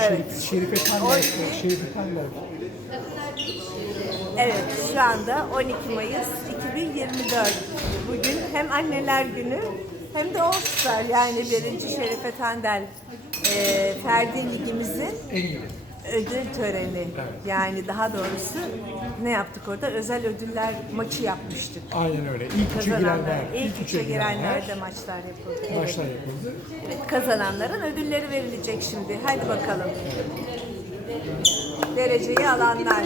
Evet. Şerif, Şerife Tender. Şerife Tender. Evet, şu anda 12 Mayıs 2024. Bugün hem Anneler Günü hem de All yani birinci Şerife Tandel e, Ferdi Ligimizin En iyi. Ödül töreni. Yani daha doğrusu ne yaptık orada? Özel ödüller maçı yapmıştık. Aynen öyle. İlk üçe girenler. ilk üçe girenlerde maçlar yapıldı. Evet. Maçlar yapıldı. Evet, kazananların ödülleri verilecek şimdi. Hadi bakalım. Dereceyi alanlar.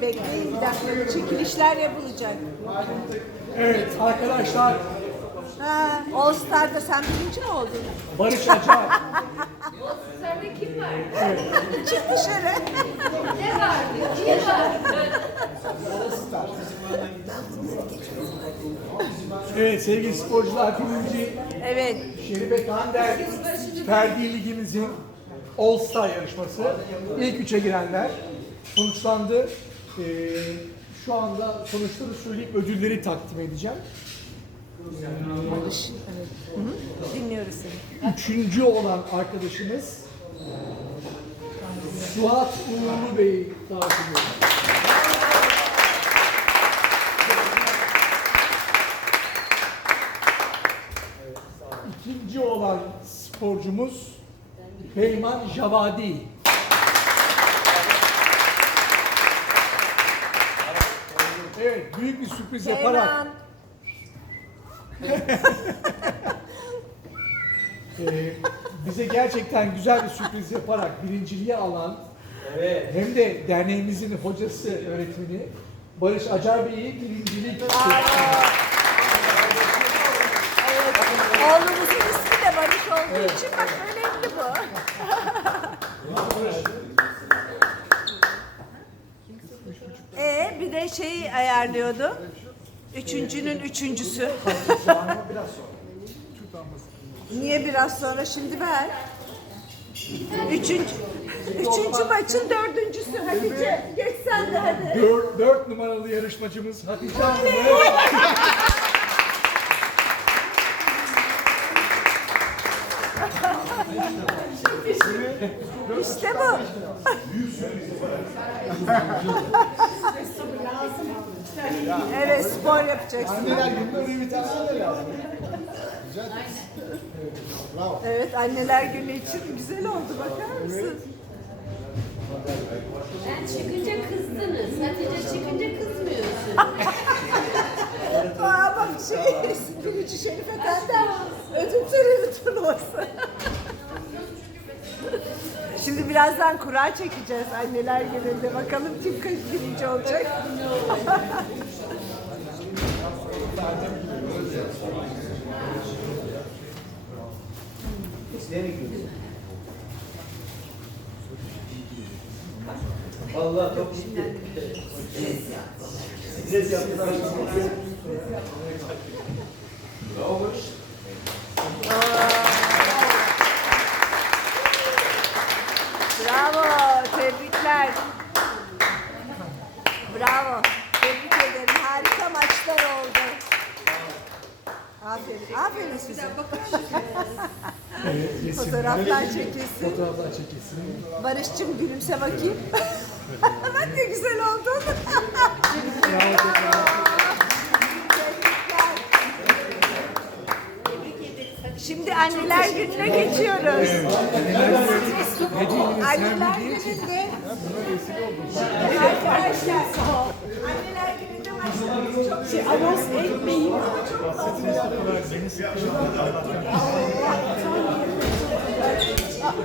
Bekleyin bir dakika. Çekilişler yapılacak. Evet arkadaşlar Ha, All Star'da sen birinci mi oldun? Barış Acar. Kim var? Çık dışarı. Ne vardı? Kim var? evet sevgili sporcular birinci evet. Şerife Tender Ferdi Ligimizin All Star yarışması. İlk üçe girenler sonuçlandı. Ee, şu anda sonuçları söyleyip ödülleri takdim edeceğim. Barış. Evet. Hı hı. Dinliyoruz seni. Üçüncü olan arkadaşımız Suat Uğurlu Bey'i davet ediyorum. İkinci olan sporcumuz Peyman Javadi. Evet, büyük bir sürpriz yaparak Kenan. Ee, bize gerçekten güzel bir sürpriz yaparak birinciliği alan hem de derneğimizin hocası, öğretmeni Barış Acar Bey'i birincilik Evet. Oğlumuzun ismi de Barış olduğu için bak önemli bu. Ee, bir de şeyi ayarlıyordu. Üçüncünün üçüncüsü. Niye biraz sonra şimdi ver. Üçüncü, üçüncü maçın dördüncüsü. Hatice geç sen de hadi. Dört, dört numaralı yarışmacımız Hatice Hanım. İşte bu. evet spor yapacaksın. Anneler öyle bir tane de lazım. Evet anneler günü için güzel oldu bakar mısın? Ben çıkınca kızdınız. Hatice çıkınca kızmıyorsun. Aa bak şey, Gülücü Şerif Efendi ödül töreni turnuvası. Şimdi birazdan kura çekeceğiz anneler gününde. Bakalım kim kaç birinci olacak. Vallahi çok ciddi. Stres yaptılar. Bravo, tebrikler. Bravo, tebrik ederim. Harika maçlar oldu. Aferin, aferin size. Evet, resimler, Fotoğraflar çekilsin. fotoğraflar çekilsin. Barış'cığım gülümse bakayım. Bak ne güzel oldun. Bravo tekrar. Şimdi anneler gününe geçiyoruz. Anneler gününde arkadaşlar anneler gününde çok şey anons etmeyin.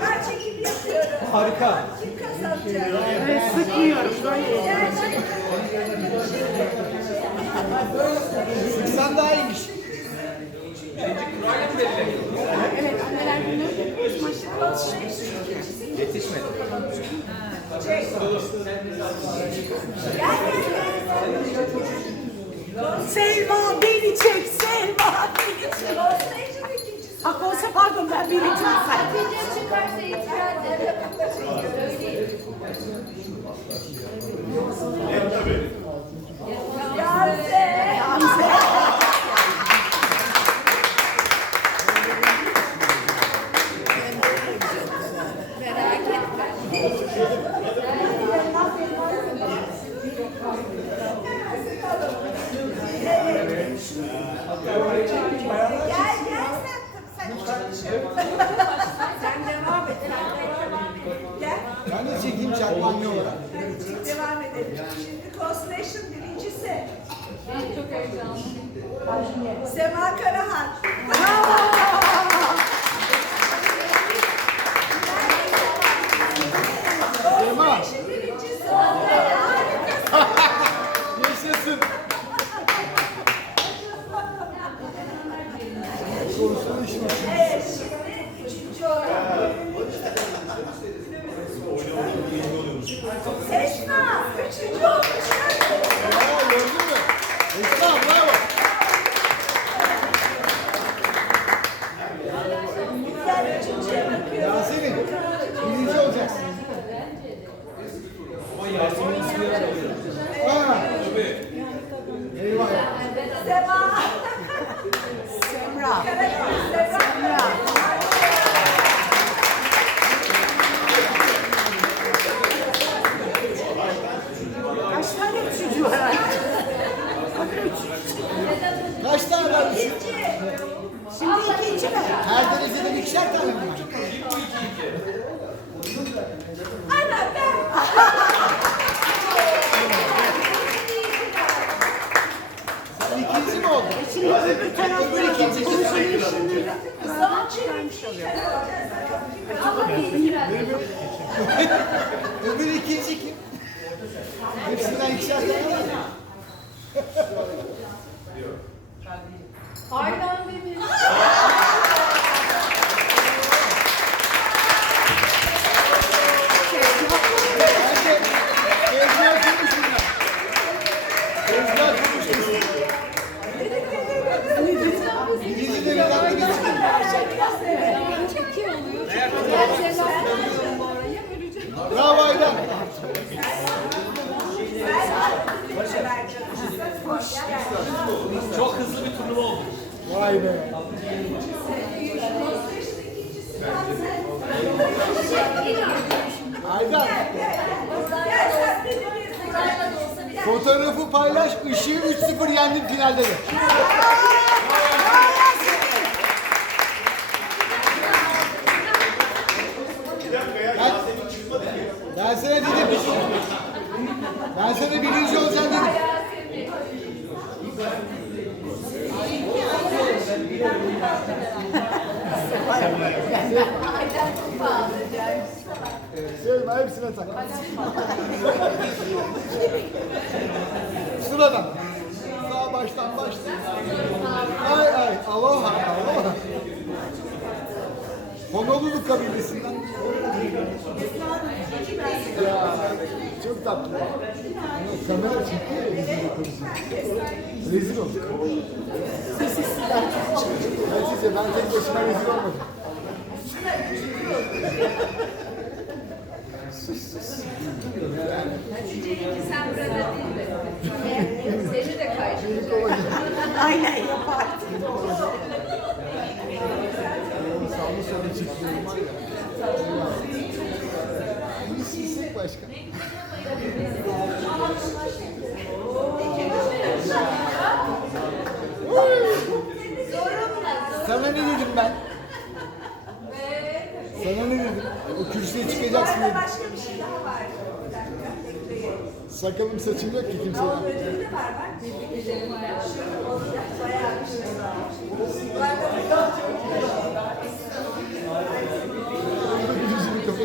Ben çekim yapıyorum. Harika. Kim kazanacak? Evet, sıkmıyoruz. Sıksan daha iyiymiş. Selma beni çek, Selma beni çek. Ha konser pardon ben birinci Hatice çıkarsa itiraz ederim. Söyleyeyim. Gamze. Gamze. Merak olacak bu anne olarak? Edelim. Şimdi Constellation birincisi. Çok heyecanlıyım. Sema Karahan. Sema. Constellation birincisi. Yaşasın. Konusunu işin Evet, şimdi üçüncü olarak. Esma, Eyvah. Semra. Kaç tane üçüncü var? Kaç tane var? İkinci. Şimdi ikinci mi? Her dereceden ikişer tane mi var? Ana ben. Sen ikinci mi oldun? Öbür ikinci kim? Son çıkarmış oluyor. Ama bir kira. Öbür ikinci kim? Hepsinden ikişer tane var mı? Aydan Demir. Bence tezgah konuşsunlar. Tezgah konuşmasın. Birinci de bir dakika geçsin. Çok iyi oluyor. Gerçekten koyuyorum bu araya. Öleceğim. Bravo Aydan. Çok hızlı bir turnuva oldu. Vay be. Aydan. Fotoğrafı paylaş, ışığı 3-0 yendim finalde de. Ben, sana dedim. Ben sana birinci olacaksın dedim. Sevme hepsine tak. Sıradan. Sağ baştan başla. Ay ay aloha aloha. Honolulu kabilesinden. Ya çok tatlı. Ama Kamera çekiyor ya bizim de konuşuyor. Rezil olduk. Ben size ben tek başıma rezil olmadım. Sen burada değil de. Seni de kaydedeceğim. Aynen yapar. Sağlı solu çiftliğim var. Sana ne dedim ben? Sana ne dedim? O kürsüye çıkacaksın dedim. Başka bir şey daha var. Bir. Sakalım saçım yok ki kimseden. Ödülü de var bak. Şu olacak, bayağı bir şey var.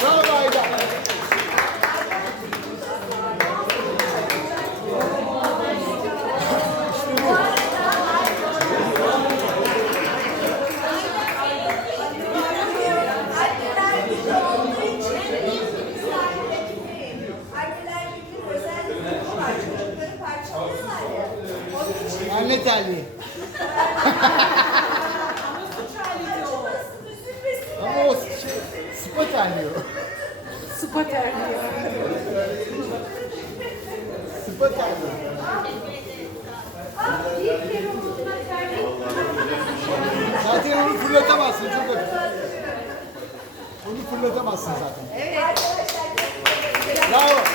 Bravo Ayda. Anneler günü olduğu için müsaade etmeyin. Anneler günü özel bir durumu var. Çocukları parçalıyorlar ya. Anne terliği. acımasın, üzülmesin. Ama o şey, spa terliği o. Spa terliyor. Spa terlik. Zaten onu fırlatamazsın çok hafif. Onu fırlatamazsın zaten. Evet. Bravo.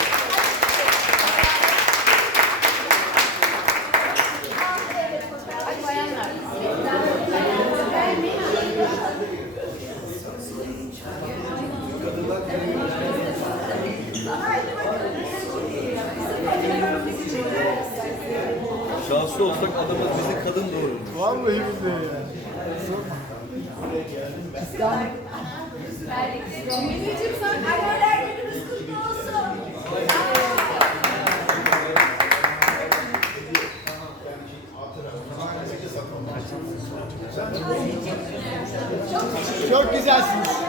Şanslı olsak adamız bizi kadın doğurur. Vallahi billahi ya. Anneler günümüz kutlu olsun. Çok güzelsiniz.